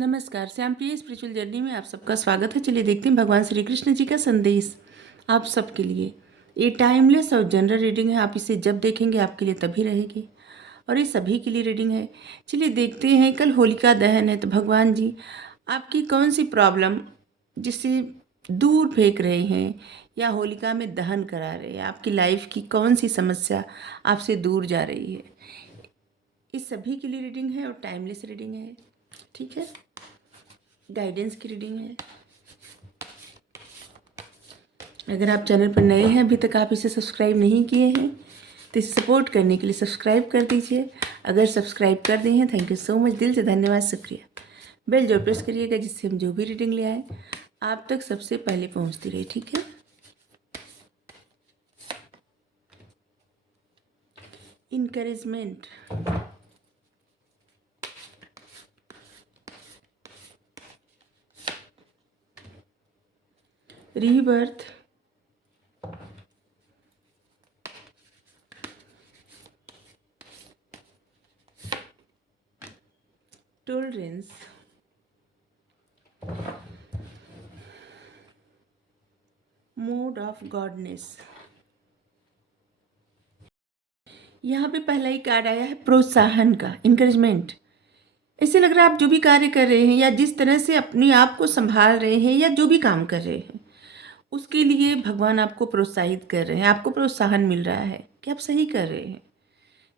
नमस्कार, श्याम प्रिय spiritual journey में आप सबका स्वागत है। चलिए देखते हैं भगवान श्री कृष्ण जी का संदेश आप सबके लिए। ये टाइमलेस और जनरल रीडिंग है। आप इसे जब देखेंगे आपके लिए तभी रहेगी और ये सभी के लिए रीडिंग है। चलिए देखते हैं। कल होलिका दहन है, तो भगवान जी आपकी कौन सी प्रॉब्लम जिसे दूर फेंक रहे हैं या होलिका में दहन करा रहे हैं, आपकी लाइफ की कौन सी समस्या आपसे दूर जा रही है, इस सभी के लिए रीडिंग है और टाइमलेस रीडिंग है। ठीक है, गाइडेंस की रीडिंग है। अगर आप चैनल पर नए हैं, अभी तक आप इसे सब्सक्राइब नहीं किए हैं, तो इसे सपोर्ट करने के लिए सब्सक्राइब कर दीजिए। अगर सब्सक्राइब कर दिए हैं, थैंक यू सो मच, दिल से धन्यवाद, शुक्रिया। बेल जरूर प्रेस करिएगा जिससे हम जो भी रीडिंग ले आए आप तक सबसे पहले पहुंचती रहे। ठीक है। Encouragement, rebirth, tolerance, mode of goodness. यहाँ पे पहला ही कार्ड आया है प्रोत्साहन का, इंकरेजमेंट। ऐसे लग रहा है आप जो भी कार्य कर रहे हैं या जिस तरह से अपने आप को संभाल रहे हैं या जो भी काम कर रहे हैं उसके लिए भगवान आपको प्रोत्साहित कर रहे हैं, आपको प्रोत्साहन मिल रहा है कि आप सही कर रहे हैं।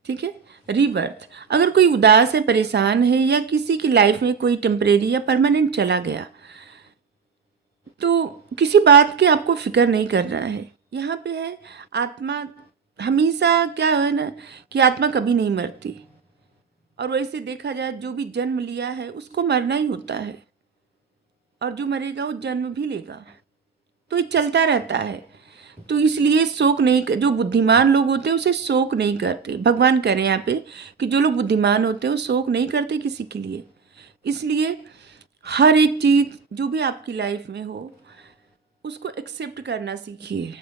ठीक है। रीबर्थ, अगर कोई उदास है, परेशान है या किसी की लाइफ में कोई टेम्परेरी या परमानेंट चला गया तो किसी बात की आपको फिक्र नहीं करना है। यहाँ पे है आत्मा हमेशा, क्या है ना कि आत्मा कभी नहीं मरती, और वैसे देखा जाए जो भी जन्म लिया है उसको मरना ही होता है, और जो मरेगा वो जन्म भी लेगा, तो ये चलता रहता है। तो इसलिए शोक नहीं, जो बुद्धिमान लोग होते हैं उसे शोक नहीं करते। भगवान कह रहे हैं यहाँ पे कि जो लोग बुद्धिमान होते हैं वो शोक नहीं करते किसी के लिए। इसलिए हर एक चीज़ जो भी आपकी लाइफ में हो उसको एक्सेप्ट करना सीखिए।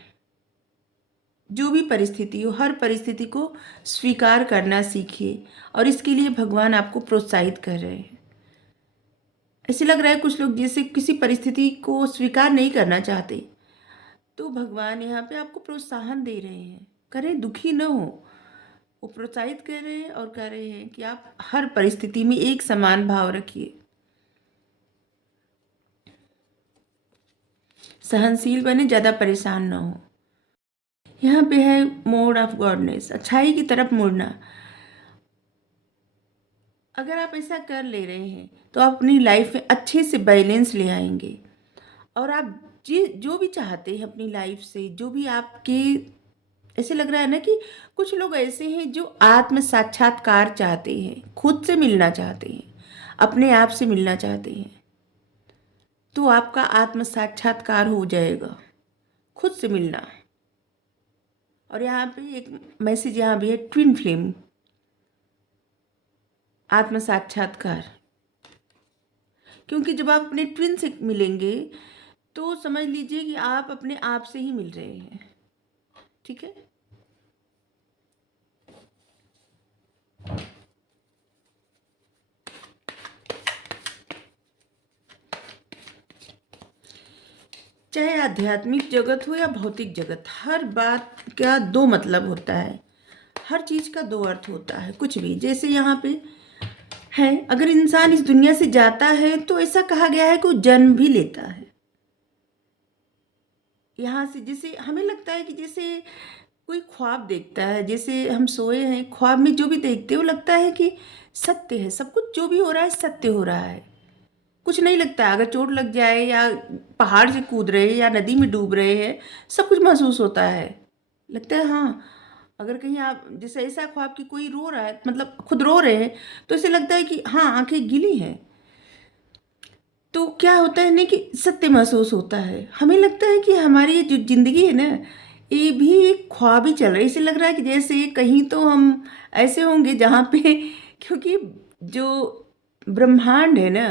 जो भी परिस्थिति हो, हर परिस्थिति को स्वीकार करना सीखिए, और इसके लिए भगवान आपको प्रोत्साहित कर रहे हैं। ऐसे लग रहा है कुछ लोग जैसे किसी परिस्थिति को स्वीकार नहीं करना चाहते, तो भगवान यहाँ पे आपको प्रोत्साहन दे रहे हैं। करें, दुखी न हो, वो प्रोत्साहित कर रहे हैं और कह रहे हैं कि आप हर परिस्थिति में एक समान भाव रखिए, सहनशील बने, ज़्यादा परेशान ना हो। यहाँ पे है मोड ऑफ गॉडनेस, अच्छाई की तरफ मुड़ना। अगर आप ऐसा कर ले रहे हैं तो आप अपनी लाइफ में अच्छे से बैलेंस ले आएंगे, और आप जो भी चाहते हैं अपनी लाइफ से, जो भी आपके, ऐसे लग रहा है ना कि कुछ लोग ऐसे हैं जो आत्म साक्षात्कार चाहते हैं, खुद से मिलना चाहते हैं, अपने आप से मिलना चाहते हैं, तो आपका आत्म साक्षात्कार हो जाएगा, खुद से मिलना। और यहाँ पे एक मैसेज यहाँ भी है, ट्विन फ्लेम, आत्म साक्षात्कार। क्योंकि जब आप अपने ट्विन से मिलेंगे तो समझ लीजिए कि आप अपने आप से ही मिल रहे हैं। ठीक है। चाहे आध्यात्मिक जगत हो या भौतिक जगत, हर बात का दो मतलब होता है, हर चीज़ का दो अर्थ होता है। कुछ भी, जैसे यहाँ पे है, अगर इंसान इस दुनिया से जाता है तो ऐसा कहा गया है कि वो जन्म भी लेता है। यहाँ से जैसे हमें लगता है कि जैसे कोई ख्वाब देखता है, जैसे हम सोए हैं, ख्वाब में जो भी देखते हैं वो लगता है कि सत्य है, सब कुछ जो भी हो रहा है सत्य हो रहा है। कुछ नहीं लगता है, अगर चोट लग जाए या पहाड़ से कूद रहे हैं या नदी में डूब रहे हैं, सब कुछ महसूस होता है, लगता है हाँ। अगर कहीं आप जैसे ऐसा ख्वाब कि कोई रो रहा है, मतलब खुद रो रहे हैं, तो ऐसे लगता है कि हाँ आंखें गीली हैं, तो क्या होता है ना कि सत्य महसूस होता है। हमें लगता है कि हमारी ये जो जिंदगी है ना, ये भी एक ख्वाब ही चल रहा है। इसे लग रहा है कि जैसे कहीं तो हम ऐसे होंगे जहाँ पे क्योंकि जो ब्रह्मांड है ना,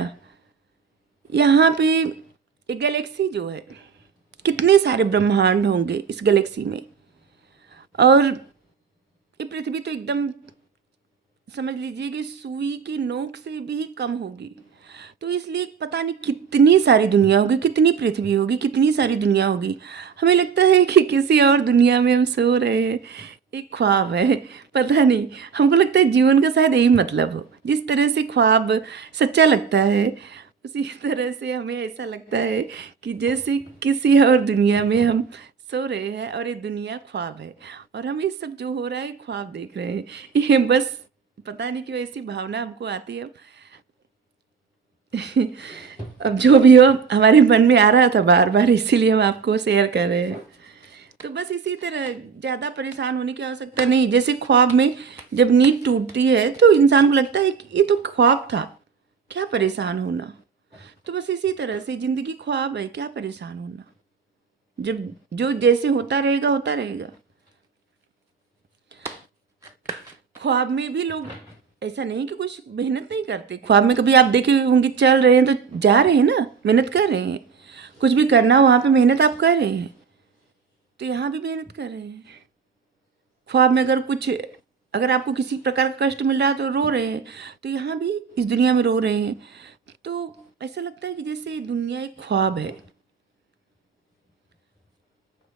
यहाँ पे एक गैलेक्सी जो है, कितने सारे ब्रह्मांड होंगे इस गैलेक्सी में, और ये पृथ्वी तो एकदम समझ लीजिए कि सुई की नोक से भी कम होगी। तो इसलिए पता नहीं कितनी सारी दुनिया होगी, कितनी पृथ्वी होगी, कितनी सारी दुनिया होगी। हमें लगता है कि किसी और दुनिया में हम सो रहे हैं, एक ख्वाब है। पता नहीं, हमको लगता है जीवन का शायद यही मतलब हो। जिस तरह से ख्वाब सच्चा लगता है, उसी तरह से हमें ऐसा लगता है कि जैसे किसी और दुनिया में हम सो रहे हैं और ये दुनिया ख्वाब है, और हम ये सब जो हो रहा है ख्वाब देख रहे हैं। ये बस पता नहीं क्यों ऐसी भावना हमको आती है। अब जो भी हो, हमारे मन में आ रहा था बार बार, इसीलिए हम आपको शेयर कर रहे हैं। तो बस इसी तरह, ज़्यादा परेशान होने की आवश्यकता नहीं। जैसे ख्वाब में जब नींद टूटती है तो इंसान को लगता है कि ये तो ख्वाब था, क्या परेशान होना। तो बस इसी तरह से ज़िंदगी ख्वाब है, क्या परेशान होना। जब जो जैसे होता रहेगा होता रहेगा। ख्वाब में भी लोग, ऐसा नहीं कि कुछ मेहनत नहीं करते। ख्वाब में कभी आप देखे होंगे, चल रहे हैं तो जा रहे हैं ना, मेहनत कर रहे हैं। कुछ भी करना वहाँ पे मेहनत आप कर रहे हैं, तो यहाँ भी मेहनत कर रहे हैं। ख्वाब में अगर आपको किसी प्रकार का कष्ट मिल रहा है तो रो रहे हैं, तो यहाँ भी इस दुनिया में रो रहे हैं। तो ऐसा लगता है कि जैसे दुनिया एक ख्वाब है।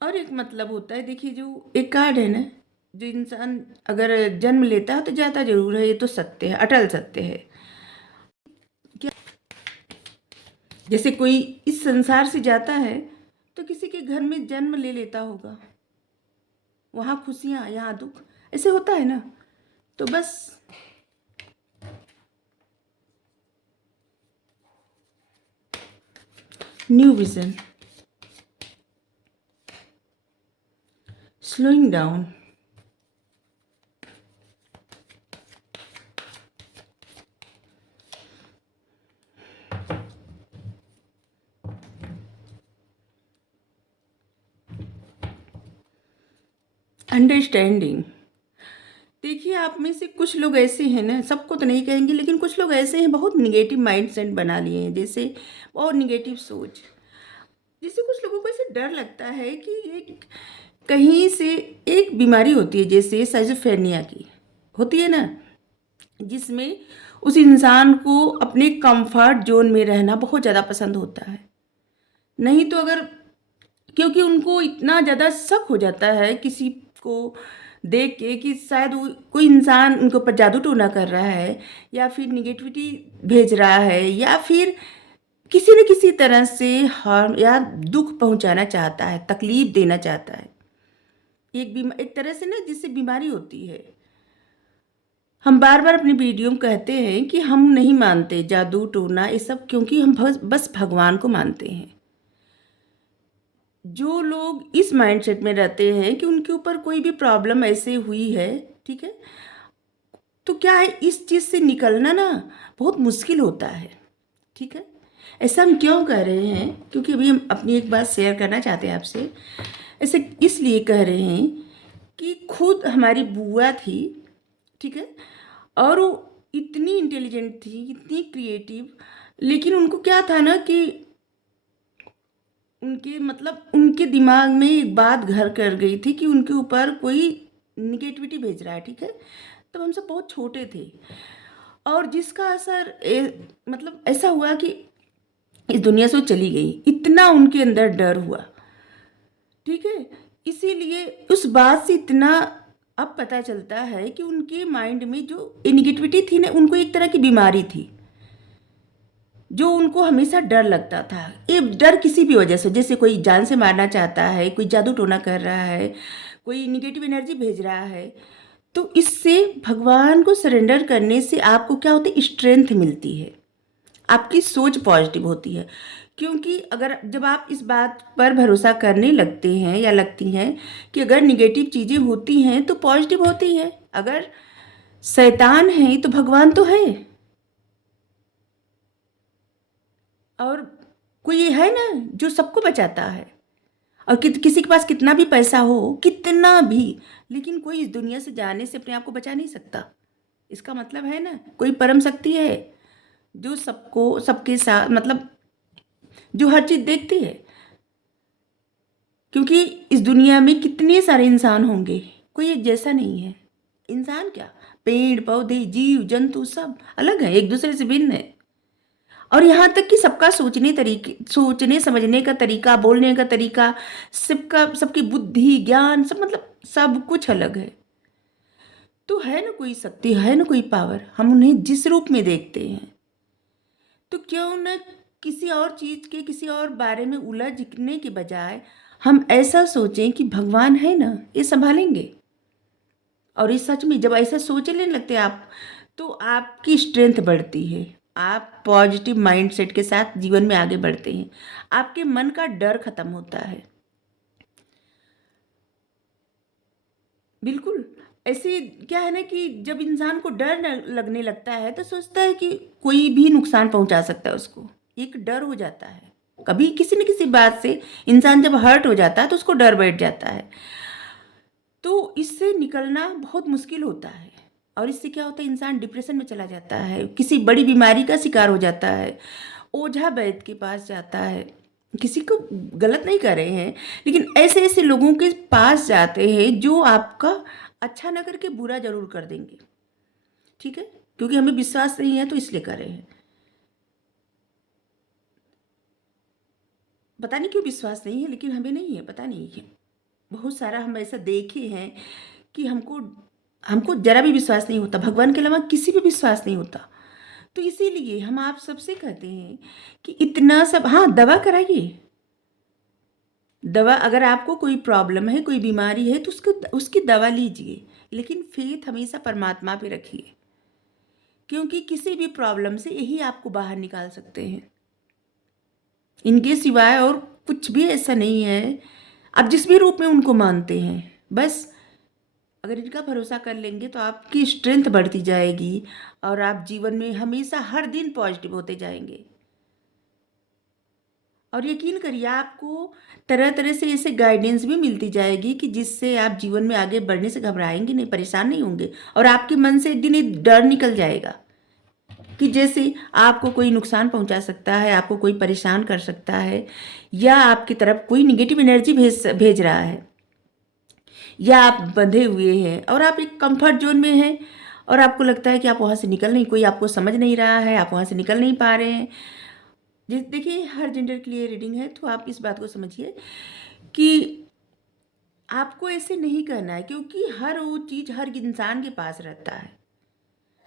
और एक मतलब होता है, देखिए जो एक कार्ड है ना, जो इंसान अगर जन्म लेता है तो जाता जरूर है, ये तो सत्य है, अटल सत्य है। क्या जैसे कोई इस संसार से जाता है तो किसी के घर में जन्म ले लेता होगा, वहाँ खुशियाँ यहाँ दुख, ऐसे होता है ना। तो बस new vision, slowing down, understanding. देखिए आप में से कुछ लोग ऐसे हैं ना, सबको तो नहीं कहेंगे, लेकिन कुछ लोग ऐसे हैं बहुत निगेटिव माइंडसेट बना लिए हैं, जैसे बहुत निगेटिव सोच। जैसे कुछ लोगों को ऐसे डर लगता है कि एक कहीं से एक बीमारी होती है, जैसे साइजोफ्रेनिया की होती है ना, जिसमें उस इंसान को अपने कंफर्ट जोन में रहना बहुत ज़्यादा पसंद होता है। नहीं तो अगर, क्योंकि उनको इतना ज़्यादा शक हो जाता है किसी को देख के कि शायद कोई इंसान उनके ऊपर जादू टोना कर रहा है, या फिर निगेटिविटी भेज रहा है, या फिर किसी न किसी तरह से हार्म या दुख पहुंचाना चाहता है, तकलीफ देना चाहता है। एक तरह से ना, जिससे बीमारी होती है। हम बार बार अपनी वीडियो में कहते हैं कि हम नहीं मानते जादू टोना ये सब, क्योंकि हम बस भगवान को मानते हैं। जो लोग इस माइंडसेट में रहते हैं कि उनके ऊपर कोई भी प्रॉब्लम ऐसे हुई है, ठीक है, तो क्या है, इस चीज़ से निकलना ना बहुत मुश्किल होता है, ठीक है। ऐसा हम क्यों कह रहे हैं, क्योंकि अभी हम अपनी एक बात शेयर करना चाहते हैं आपसे। ऐसे इसलिए कह रहे हैं कि खुद हमारी बुआ थी, ठीक है, और वो इतनी इंटेलिजेंट थी, इतनी क्रिएटिव, लेकिन उनको क्या था ना कि उनके दिमाग में एक बात घर कर गई थी कि उनके ऊपर कोई निगेटिविटी भेज रहा है, ठीक है। तब हम सब बहुत छोटे थे, और जिसका असर ऐसा हुआ कि इस दुनिया से वो चली गई। इतना उनके अंदर डर हुआ, ठीक है। इसीलिए उस बात से इतना अब पता चलता है कि उनके माइंड में जो निगेटिविटी थी ना, उनको एक तरह की बीमारी थी, जो उनको हमेशा डर लगता था। ये डर किसी भी वजह से, जैसे कोई जान से मारना चाहता है, कोई जादू टोना कर रहा है, कोई निगेटिव एनर्जी भेज रहा है, तो इससे भगवान को सरेंडर करने से आपको क्या होता है, स्ट्रेंथ मिलती है, आपकी सोच पॉजिटिव होती है। क्योंकि जब आप इस बात पर भरोसा करने लगते हैं या लगती हैं कि अगर निगेटिव चीज़ें होती हैं तो पॉजिटिव होती है, अगर शैतान है तो भगवान तो है, और कोई है ना जो सबको बचाता है। और किसी के पास कितना भी पैसा हो, कितना भी, लेकिन कोई इस दुनिया से जाने से अपने आप को बचा नहीं सकता। इसका मतलब है ना, कोई परम शक्ति है जो सबको, सबके साथ, जो हर चीज़ देखती है। क्योंकि इस दुनिया में कितने सारे इंसान होंगे, कोई एक जैसा नहीं है। इंसान क्या, पेड़ पौधे जीव जंतु सब अलग है, एक दूसरे से भिन्न है। और यहाँ तक कि सबका सोचने समझने का तरीका, बोलने का तरीका, सबकी बुद्धि, ज्ञान, सब मतलब सब कुछ अलग है। तो है ना कोई शक्ति, है ना कोई पावर, हम उन्हें जिस रूप में देखते हैं, तो क्यों न किसी और चीज़ के, किसी और बारे में उलझने के बजाय हम ऐसा सोचें कि भगवान है ना, ये संभालेंगे। और ये सच में जब ऐसा सोचने लगते हैं आप, तो आपकी स्ट्रेंथ बढ़ती है, आप पॉजिटिव माइंडसेट के साथ जीवन में आगे बढ़ते हैं, आपके मन का डर खत्म होता है। बिल्कुल। ऐसे क्या है ना कि जब इंसान को डर लगने लगता है तो सोचता है कि कोई भी नुकसान पहुंचा सकता है उसको, एक डर हो जाता है। कभी किसी न किसी बात से इंसान जब हर्ट हो जाता है तो उसको डर बैठ जाता है, तो इससे निकलना बहुत मुश्किल होता है। और इससे क्या होता है, इंसान डिप्रेशन में चला जाता है, किसी बड़ी बीमारी का शिकार हो जाता है, ओझा वैद्य के पास जाता है। किसी को गलत नहीं कर रहे हैं, लेकिन ऐसे ऐसे लोगों के पास जाते हैं जो आपका अच्छा ना करके बुरा जरूर कर देंगे। ठीक है, क्योंकि हमें विश्वास नहीं है तो इसलिए कर रहे हैं। पता नहीं क्यों विश्वास नहीं है, लेकिन हमें नहीं है, पता नहीं है। बहुत सारा हम ऐसा देखे हैं कि हमको हमको जरा भी विश्वास नहीं होता, भगवान के अलावा किसी पे विश्वास नहीं होता। तो इसीलिए हम आप सबसे कहते हैं कि इतना सब, हाँ दवा कराइए। दवा, अगर आपको कोई प्रॉब्लम है, कोई बीमारी है, तो उसकी दवा लीजिए, लेकिन फेथ हमेशा परमात्मा पे रखिए, क्योंकि किसी भी प्रॉब्लम से यही आपको बाहर निकाल सकते हैं। इनके सिवाय और कुछ भी ऐसा नहीं है। आप जिस भी रूप में उनको मानते हैं, बस अगर इनका भरोसा कर लेंगे तो आपकी स्ट्रेंथ बढ़ती जाएगी और आप जीवन में हमेशा हर दिन पॉजिटिव होते जाएंगे। और यकीन करिए, आपको तरह तरह से ऐसे गाइडेंस भी मिलती जाएगी कि जिससे आप जीवन में आगे बढ़ने से घबराएंगे नहीं, परेशान नहीं होंगे, और आपके मन से एक दिन एक डर निकल जाएगा कि जैसे आपको कोई नुकसान पहुंचा सकता है, आपको कोई परेशान कर सकता है, या आपकी तरफ कोई निगेटिव एनर्जी भेज भेज रहा है, या आप बंधे हुए हैं और आप एक कंफर्ट जोन में हैं और आपको लगता है कि आप वहाँ से निकल नहीं, कोई आपको समझ नहीं रहा है, आप वहाँ से निकल नहीं पा रहे हैं। देखिए, हर जेंडर के लिए रीडिंग है, तो आप इस बात को समझिए कि आपको ऐसे नहीं करना है, क्योंकि हर वो चीज़ हर इंसान के पास रहता है,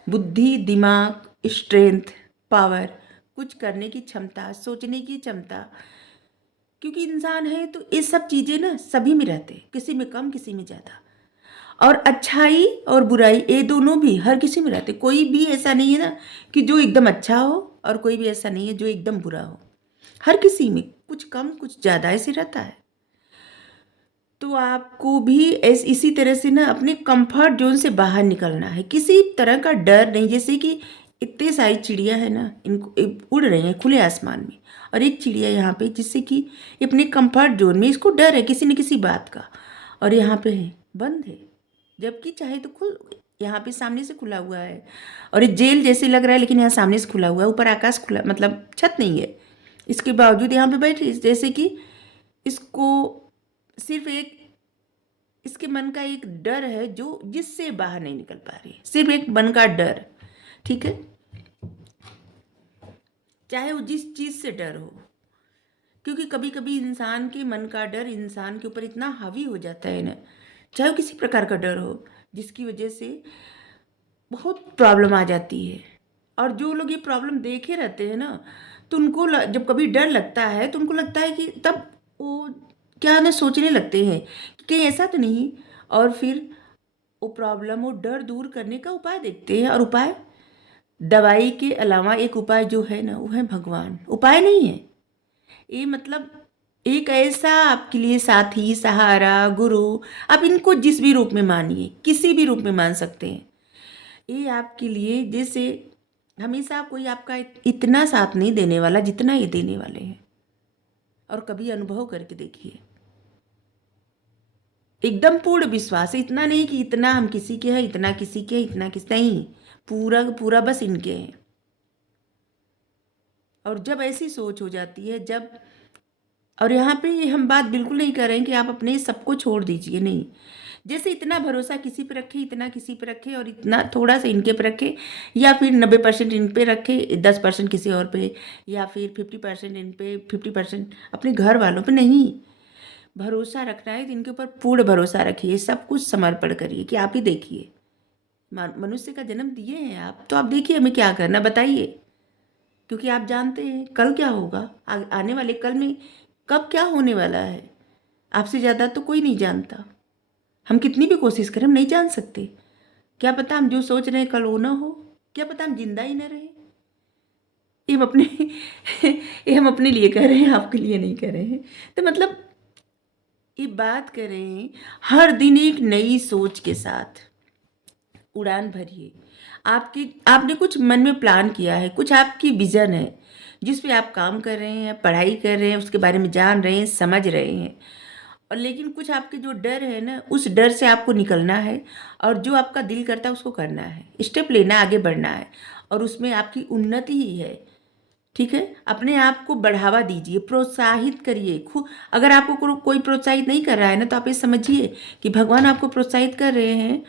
बुद्धि, दिमाग, स्ट्रेंथ, पावर, कुछ करने की क्षमता, सोचने की क्षमता। क्योंकि इंसान है तो ये सब चीज़ें ना सभी में रहते हैं, किसी में कम, किसी में ज़्यादा। और अच्छाई और बुराई, ये दोनों भी हर किसी में रहते। कोई भी ऐसा नहीं है ना कि जो एकदम अच्छा हो, और कोई भी ऐसा नहीं है जो एकदम बुरा हो। हर किसी में कुछ कम, कुछ ज़्यादा ऐसे रहता है। तो आपको भी इसी तरह से ना अपने कंफर्ट जोन से बाहर निकलना है, किसी तरह का डर नहीं। जैसे कि इतने सारी चिड़िया है ना, इनको उड़ रही हैं खुले आसमान में, और एक चिड़िया यहाँ पे, जिससे कि ये अपने कंफर्ट जोन में, इसको डर है किसी न किसी बात का, और यहाँ पे है बंद है, जबकि चाहे तो खुल, यहाँ पे सामने से खुला हुआ है, और ये जेल जैसे लग रहा है, लेकिन यहाँ सामने से खुला हुआ है, ऊपर आकाश खुला, मतलब छत नहीं है, इसके बावजूद यहाँ पे बैठी, जैसे कि इसको सिर्फ एक, इसके मन का एक डर है जो जिससे बाहर नहीं निकल पा रही है, सिर्फ एक मन का डर। ठीक है, चाहे वो जिस चीज़ से डर हो, क्योंकि कभी कभी इंसान के मन का डर इंसान के ऊपर इतना हावी हो जाता है ना, चाहे वो किसी प्रकार का डर हो, जिसकी वजह से बहुत प्रॉब्लम आ जाती है। और जो लोग ये प्रॉब्लम देखे रहते हैं ना, तो उनको जब कभी डर लगता है तो उनको लगता है कि तब वो क्या ना सोचने लगते हैं कि कहीं ऐसा तो नहीं, और फिर वो प्रॉब्लम, वो डर दूर करने का उपाय देखते हैं। और उपाय, दवाई के अलावा एक उपाय जो है ना, वो है भगवान। उपाय नहीं है ये, मतलब एक ऐसा आपके लिए साथी, सहारा, गुरु, आप इनको जिस भी रूप में मानिए, किसी भी रूप में मान सकते हैं। ये आपके लिए जैसे हमेशा कोई आपका इतना साथ नहीं देने वाला जितना ये देने वाले हैं। और कभी अनुभव करके देखिए, एकदम पूर्ण विश्वास है, इतना नहीं कि इतना हम किसी के हैं, इतना किसी के, इतना किस, नहीं, पूरा पूरा बस इनके हैं। और जब ऐसी सोच हो जाती है, जब और यहाँ पे ये हम बात बिल्कुल नहीं कर रहे हैं कि आप अपने सबको छोड़ दीजिए, नहीं। जैसे इतना भरोसा किसी पे रखे, इतना किसी पे रखे, और इतना थोड़ा सा इनके पे रखे, या फिर 90% इन पे रखे, 10% किसी और पे, या फिर 50% इन पे, 50% अपने घर वालों पे, नहीं। भरोसा रखना है तो इनके ऊपर पूर्ण भरोसा रखिए, सब कुछ समर्पण करिए कि आप ही देखिए। मनुष्य का जन्म दिए हैं आप, तो आप देखिए हमें क्या करना, बताइए। क्योंकि आप जानते हैं कल क्या होगा, आने वाले कल में कब क्या होने वाला है, आपसे ज़्यादा तो कोई नहीं जानता। हम कितनी भी कोशिश करें, हम नहीं जान सकते। क्या पता हम जो सोच रहे हैं कल वो ना हो, क्या पता हम जिंदा ही ना रहे। ये हम अपने ये हम अपने लिए कर रहे हैं, आपके लिए नहीं कर रहे हैं। तो मतलब ये बात करें, हर दिन एक नई सोच के साथ उड़ान भरिए। आपने कुछ मन में प्लान किया है, कुछ आपकी विजन है जिस पे आप काम कर रहे हैं, पढ़ाई कर रहे हैं, उसके बारे में जान रहे हैं, समझ रहे हैं। और लेकिन कुछ आपके जो डर है ना, उस डर से आपको निकलना है, और जो आपका दिल करता है उसको करना है, स्टेप लेना, आगे बढ़ना है, और उसमें आपकी उन्नति ही है। ठीक है, अपने आप को बढ़ावा दीजिए, प्रोत्साहित करिए खुद। अगर आपको कोई प्रोत्साहित नहीं कर रहा है ना, तो आप ये समझिए कि भगवान आपको प्रोत्साहित कर रहे हैं,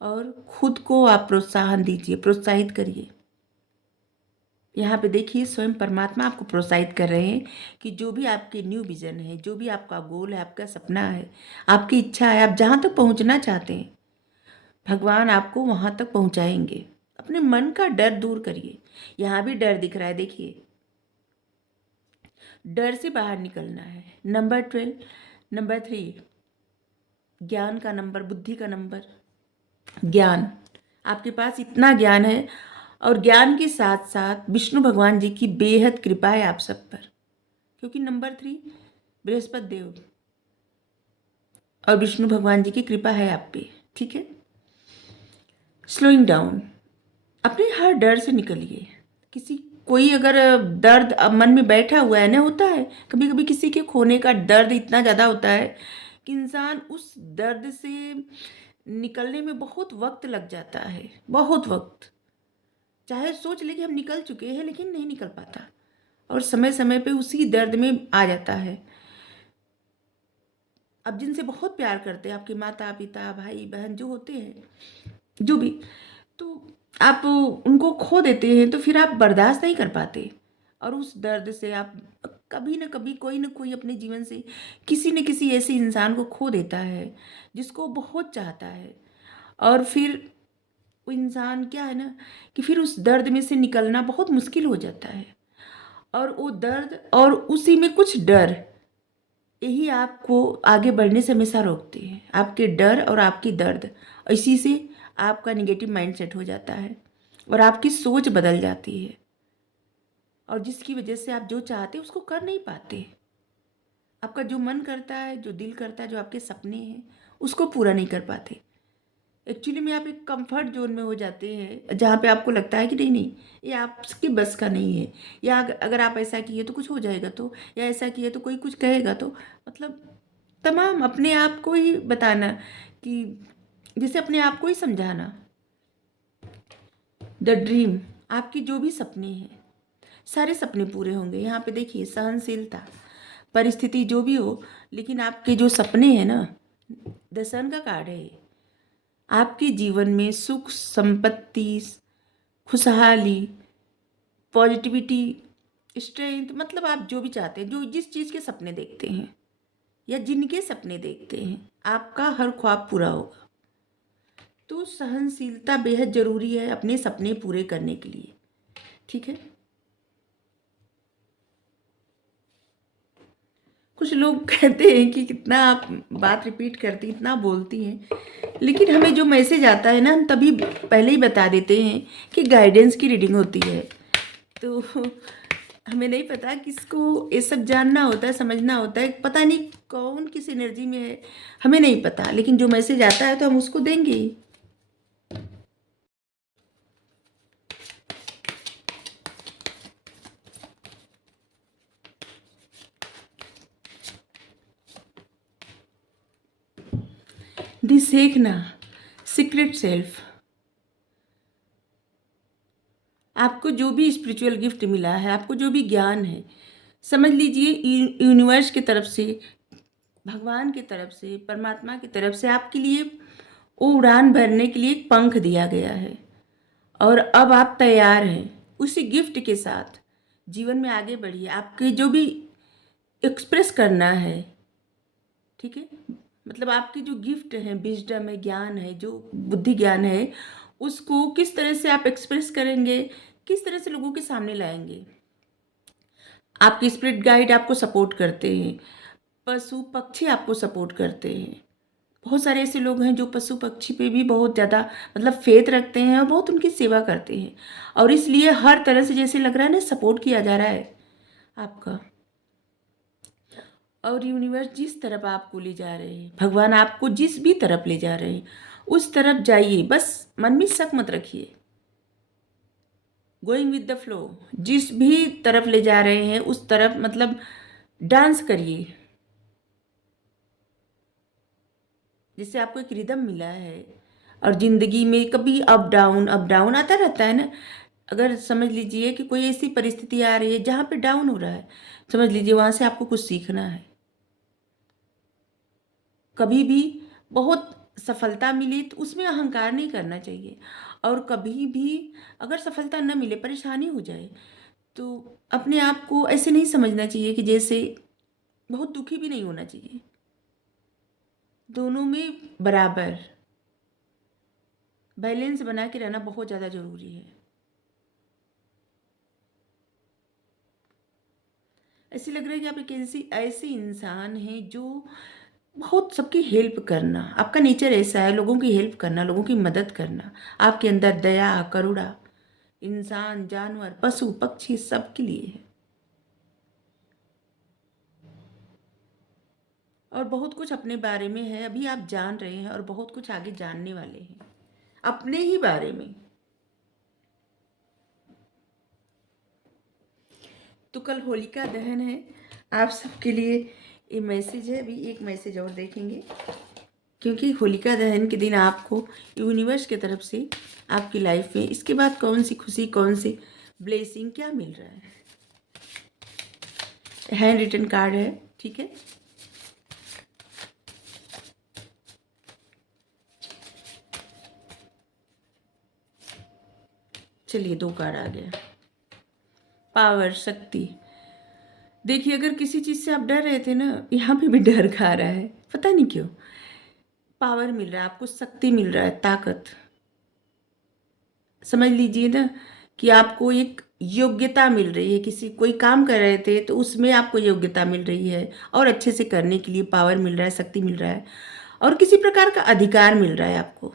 और खुद को आप प्रोत्साहन दीजिए, प्रोत्साहित करिए। यहाँ पे देखिए, स्वयं परमात्मा आपको प्रोत्साहित कर रहे हैं कि जो भी आपके न्यू विजन है, जो भी आपका गोल है, आपका सपना है, आपकी इच्छा है, आप जहाँ तक पहुँचना चाहते हैं, भगवान आपको वहाँ तक पहुँचाएंगे। अपने मन का डर दूर करिए। यहाँ भी डर दिख रहा है, देखिए, डर से बाहर निकलना है। नंबर 12, नंबर 3, ज्ञान का नंबर, बुद्धि का नंबर, ज्ञान। आपके पास इतना ज्ञान है, और ज्ञान के साथ साथ विष्णु भगवान जी की बेहद कृपा है आप सब पर, क्योंकि नंबर 3 बृहस्पति देव और विष्णु भगवान जी की कृपा है आप पे। ठीक है, स्लोइंग डाउन, अपने हर डर से निकलिए। किसी कोई अगर दर्द अब मन में बैठा हुआ है ना, होता है कभी कभी किसी के खोने का दर्द इतना ज़्यादा होता है कि इंसान उस दर्द से निकलने में बहुत वक्त लग जाता है, बहुत वक्त। चाहे सोच ले कि हम निकल चुके हैं, लेकिन नहीं निकल पाता, और समय समय पे उसी दर्द में आ जाता है। अब जिनसे बहुत प्यार करते हैं, आपके माता पिता, भाई बहन जो होते हैं, जो भी, तो आप उनको खो देते हैं, तो फिर आप बर्दाश्त नहीं कर पाते, और उस दर्द से आप कभी ना कभी, कोई ना कोई अपने जीवन से किसी न किसी ऐसे इंसान को खो देता है जिसको बहुत चाहता है। और फिर वो इंसान क्या है ना, कि फिर उस दर्द में से निकलना बहुत मुश्किल हो जाता है, और वो दर्द और उसी में कुछ डर, यही आपको आगे बढ़ने से हमेशा रोकते हैं। आपके डर और आपकी दर्द, इसी से आपका निगेटिव माइंडसेट हो जाता है, और आपकी सोच बदल जाती है, और जिसकी वजह से आप जो चाहते हैं उसको कर नहीं पाते। आपका जो मन करता है, जो दिल करता है, जो आपके सपने हैं, उसको पूरा नहीं कर पाते। एक्चुअली में आप एक कंफर्ट जोन में हो जाते हैं, जहाँ पे आपको लगता है कि नहीं नहीं, ये आपकी बस का नहीं है, या अगर आप ऐसा किए तो कुछ हो जाएगा, तो या ऐसा किए तो कोई कुछ कहेगा, तो मतलब तमाम अपने आप को ही बताना, कि जैसे अपने आप को ही समझाना। द ड्रीम, आपकी जो भी सपने हैं, सारे सपने पूरे होंगे। यहाँ पे देखिए, सहनशीलता, परिस्थिति जो भी हो, लेकिन आपके जो सपने हैं ना, द सन का कार्ड है, आपके जीवन में सुख, संपत्ति, खुशहाली, पॉजिटिविटी, स्ट्रेंथ, मतलब आप जो भी चाहते हैं, जो जिस चीज़ के सपने देखते हैं या जिनके सपने देखते हैं, आपका हर ख्वाब पूरा होगा। तो सहनशीलता बेहद ज़रूरी है अपने सपने पूरे करने के लिए। ठीक है, कुछ लोग कहते हैं कि कितना आप बात रिपीट करती, इतना बोलती हैं, लेकिन हमें जो मैसेज आता है ना, हम तभी पहले ही बता देते हैं कि गाइडेंस की रीडिंग होती है। तो हमें नहीं पता किसको ये सब जानना होता है, समझना होता है, पता नहीं कौन किस एनर्जी में है, हमें नहीं पता, लेकिन जो मैसेज आता है तो हम उसको देंगे ही। दी सीखना, सीक्रेट सेल्फ, आपको जो भी स्पिरिचुअल गिफ्ट मिला है, आपको जो भी ज्ञान है, समझ लीजिए यूनिवर्स की तरफ से, भगवान की तरफ से, परमात्मा की तरफ से आपके लिए वो उड़ान भरने के लिए एक पंख दिया गया है और अब आप तैयार हैं उसी गिफ्ट के साथ जीवन में आगे बढ़िए। आपके जो भी एक्सप्रेस करना है, ठीक है, मतलब आपकी जो गिफ्ट है, विजडम है, ज्ञान है, जो बुद्धि ज्ञान है, उसको किस तरह से आप एक्सप्रेस करेंगे, किस तरह से लोगों के सामने लाएंगे। आपके स्पिरिट गाइड आपको सपोर्ट करते हैं, पशु पक्षी आपको सपोर्ट करते हैं। बहुत सारे ऐसे लोग हैं जो पशु पक्षी पे भी बहुत ज़्यादा मतलब फेथ रखते हैं और बहुत उनकी सेवा करते हैं, और इसलिए हर तरह से जैसे लग रहा है ना सपोर्ट किया जा रहा है आपका। और यूनिवर्स जिस तरफ आपको ले जा रहे हैं, भगवान आपको जिस भी तरफ ले जा रहे हैं उस तरफ जाइए, बस मन में शक मत रखिए। गोइंग विद द फ्लो, जिस भी तरफ ले जा रहे हैं उस तरफ मतलब डांस करिए। जिससे आपको एक रिदम मिला है, और ज़िंदगी में कभी अप डाउन आता रहता है ना। अगर समझ लीजिए कि कोई ऐसी परिस्थिति आ रही है जहाँ पे डाउन हो रहा है, समझ लीजिए वहाँ से आपको कुछ सीखना है। कभी भी बहुत सफलता मिले तो उसमें अहंकार नहीं करना चाहिए, और कभी भी अगर सफलता न मिले, परेशानी हो जाए, तो अपने आप को ऐसे नहीं समझना चाहिए कि जैसे बहुत दुखी भी नहीं होना चाहिए। दोनों में बराबर बैलेंस बना के रहना बहुत ज़्यादा ज़रूरी है। ऐसे लग रहा है कि आप एक ऐसे इंसान हैं जो बहुत सबकी हेल्प करना, आपका नेचर ऐसा है, लोगों की हेल्प करना, लोगों की मदद करना, आपके अंदर दया करुणा, इंसान जानवर पशु पक्षी सबके लिए है। और बहुत कुछ अपने बारे में है, अभी आप जान रहे हैं और बहुत कुछ आगे जानने वाले हैं अपने ही बारे में। तो कल होलिका दहन है, आप सबके लिए ये मैसेज है। अभी एक मैसेज और देखेंगे, क्योंकि होलिका दहन के दिन आपको यूनिवर्स की तरफ से आपकी लाइफ में इसके बाद कौन सी खुशी, कौन सी ब्लेसिंग, क्या मिल रहा है। हैंड रिटन कार्ड है, ठीक है। चलिए 2 कार्ड आ गया। पावर, शक्ति। देखिए अगर किसी चीज़ से आप डर रहे थे ना, यहाँ पे भी डर खा रहा है, पता नहीं क्यों। पावर मिल रहा है आपको, शक्ति मिल रहा है, ताकत। समझ लीजिए ना कि आपको एक योग्यता मिल रही है, किसी कोई काम कर रहे थे तो उसमें आपको योग्यता मिल रही है, और अच्छे से करने के लिए पावर मिल रहा है, शक्ति मिल रहा है, और किसी प्रकार का अधिकार मिल रहा है आपको।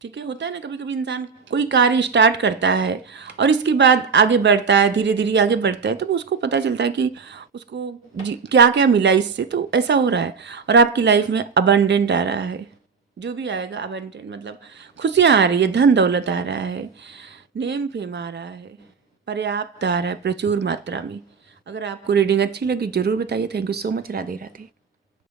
ठीक है, होता है ना कभी कभी इंसान कोई कार्य स्टार्ट करता है और इसके बाद आगे बढ़ता है, धीरे धीरे आगे बढ़ता है, तो उसको पता चलता है कि उसको क्या क्या मिला इससे, तो ऐसा हो रहा है। और आपकी लाइफ में अबंडेंट आ रहा है, जो भी आएगा अबंडेंट मतलब खुशियाँ आ रही है, धन दौलत आ रहा है, नेम फेम आ रहा है, पर्याप्त आ रहा है प्रचुर मात्रा में। अगर आपको रीडिंग अच्छी लगी ज़रूर बताइए। Thank you so much. Radhe Radhe.